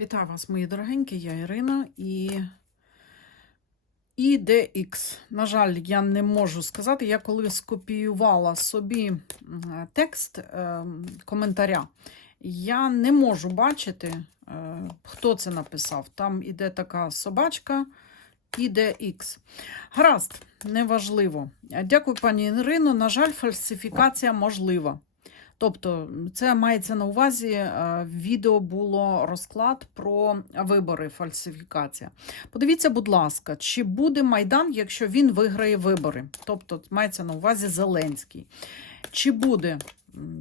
Вітаю вас, мої дорогенькі, я Ірина і IDX. На жаль, я не можу сказати. Я коли скопіювала собі текст е, коментаря, я не можу бачити, е, хто це написав. Там іде така собачка IDX. Гаразд, неважливо. Дякую, пані Ірино. На жаль, фальсифікація можлива. Тобто, це мається на увазі, е, відео було розклад про вибори, фальсифікація. Подивіться, будь ласка, чи буде Майдан, якщо він виграє вибори? Тобто, мається на увазі Зеленський. Чи буде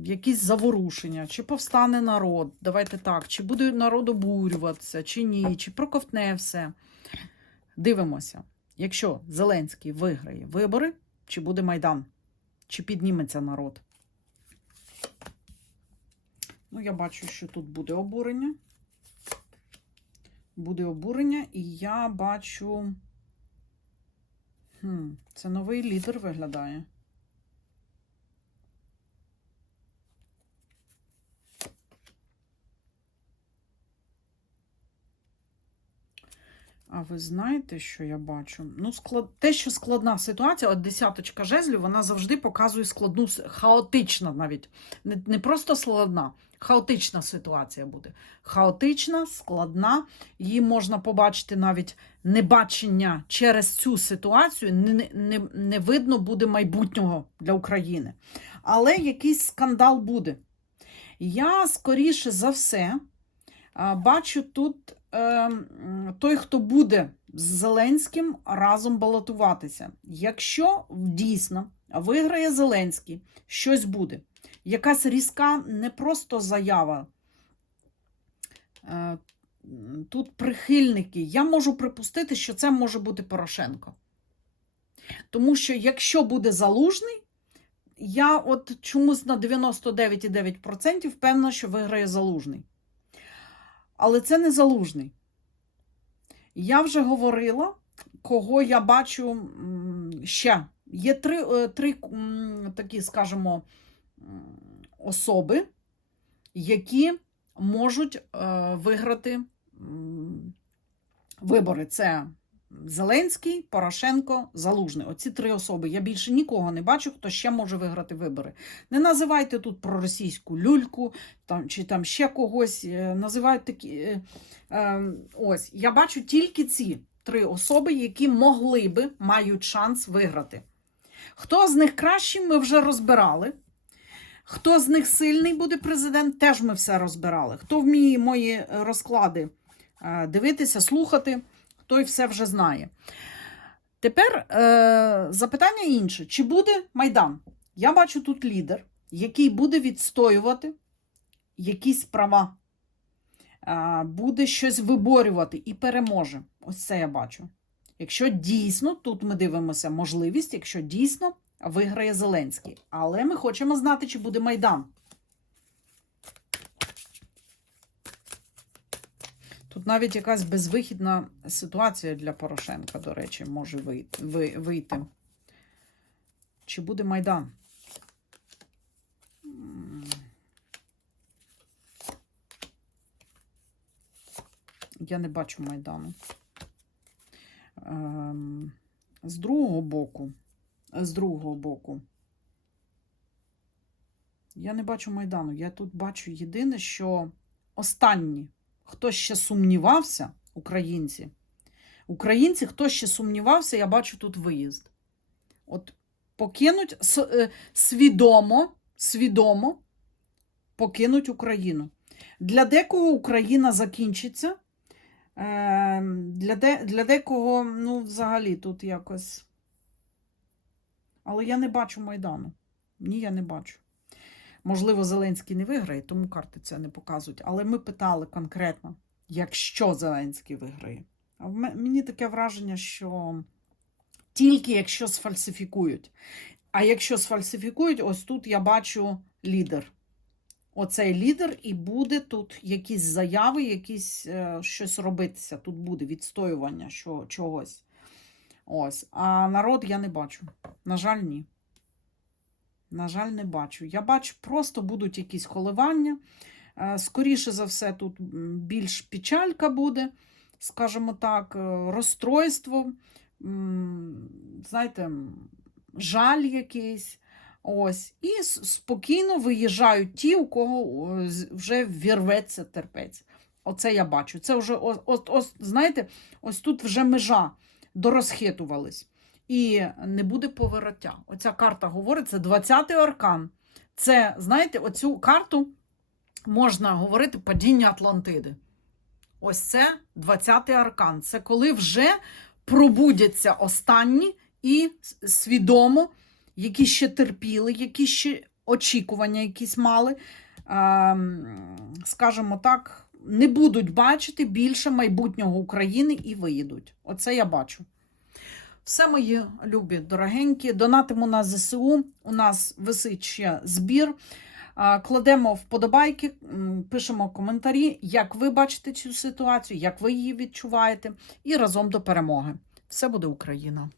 якісь заворушення, чи повстане народ? Давайте так, чи буде народ обурюватися, чи ні, чи проковтне все. Дивимося, якщо Зеленський виграє вибори, чи буде Майдан, чи підніметься народ? Ну, я бачу, що тут буде обурення. Буде обурення, і я бачу. Хм, це новий лідер виглядає. А ви знаєте, що я бачу? Ну, склад... те, що складна ситуація, от десяточка жезлів, вона завжди показує складну, хаотична навіть. Не, не просто складна, хаотична ситуація буде. Хаотична, складна. Її можна побачити навіть небачення через цю ситуацію. Не, не- не, видно буде майбутнього для України. Але якийсь скандал буде. Я, скоріше за все, бачу тут той, хто буде з Зеленським разом балотуватися. Якщо дійсно виграє Зеленський, щось буде. Якась різка не просто заява. Е, Тут прихильники. Я можу припустити, що це може бути Порошенко. Тому що якщо буде залужний, я от чомусь на 99,9% впевнена, що виграє залужний. Але це не залужний. Я вже говорила, кого я бачу ще. Є три, е, три такі, скажімо, особи, які можуть е, виграти вибори. Це Зеленський, Порошенко, Залужний. Оці три особи. Я більше нікого не бачу, хто ще може виграти вибори. Не називайте тут проросійську люльку там, чи там ще когось. е, Називають такі. е, е, ось. Я бачу тільки ці три особи, які могли би, мають шанс виграти. Хто з них кращий, ми вже розбирали. Хто з них сильний буде президент, теж ми все розбирали. Хто вміє мої розклади е, дивитися, слухати, той все вже знає. Тепер е, запитання інше: чи буде Майдан? Я бачу тут лідер, який буде відстоювати якісь права, е, буде щось виборювати і переможе. Ось це я бачу. Якщо дійсно, тут ми дивимося можливість, якщо дійсно виграє Зеленський. Але ми хочемо знати, чи буде Майдан. Тут навіть якась безвихідна ситуація для Порошенка, до речі, може вийти. Чи буде Майдан? Я не бачу Майдану. Ем, з другого боку, з другого боку, я не бачу Майдану. Я тут бачу єдине, що останні, хто ще сумнівався, українці, українці, хто ще сумнівався, я бачу тут виїзд. От покинуть е, свідомо, свідомо покинуть Україну. Для декого Україна закінчиться. Е, Для, де, для декого, ну, взагалі, тут якось. Але я не бачу Майдану. Ні, я не бачу. Можливо, Зеленський не виграє, тому карти це не показують. Але ми питали конкретно, якщо Зеленський виграє. А в мені таке враження, що тільки якщо сфальсифікують. А якщо сфальсифікують, ось тут я бачу лідер. Оцей лідер, і буде тут якісь заяви, якісь е, щось робитися. Тут буде відстоювання що, чогось. Ось. А народ я не бачу. На жаль, ні. На жаль, не бачу. Я бачу, просто будуть якісь коливання. Е, Скоріше за все, тут більш печалька буде, скажімо так, е, розстройство, знаєте, жаль якийсь. Ось. І спокійно виїжджають ті, у кого вже вірветься терпець. Оце я бачу. Це вже, ось, ось, знаєте, ось тут вже межа дорозхитувались. І не буде повороття. Оця карта говорить, це 20-й аркан. Це, знаєте, оцю карту можна говорити падіння Атлантиди. Ось це 20-й аркан. Це коли вже пробудяться останні і свідомо, які ще терпіли, які ще очікування якісь мали, ем, скажімо так, не будуть бачити більше майбутнього України і виїдуть. Оце я бачу. Все мої любі, дорогенькі, донатимо на ЗСУ. У нас висить ще збір. Кладемо вподобайки, пишемо коментарі, як ви бачите цю ситуацію, як ви її відчуваєте, і разом до перемоги. Все буде Україна!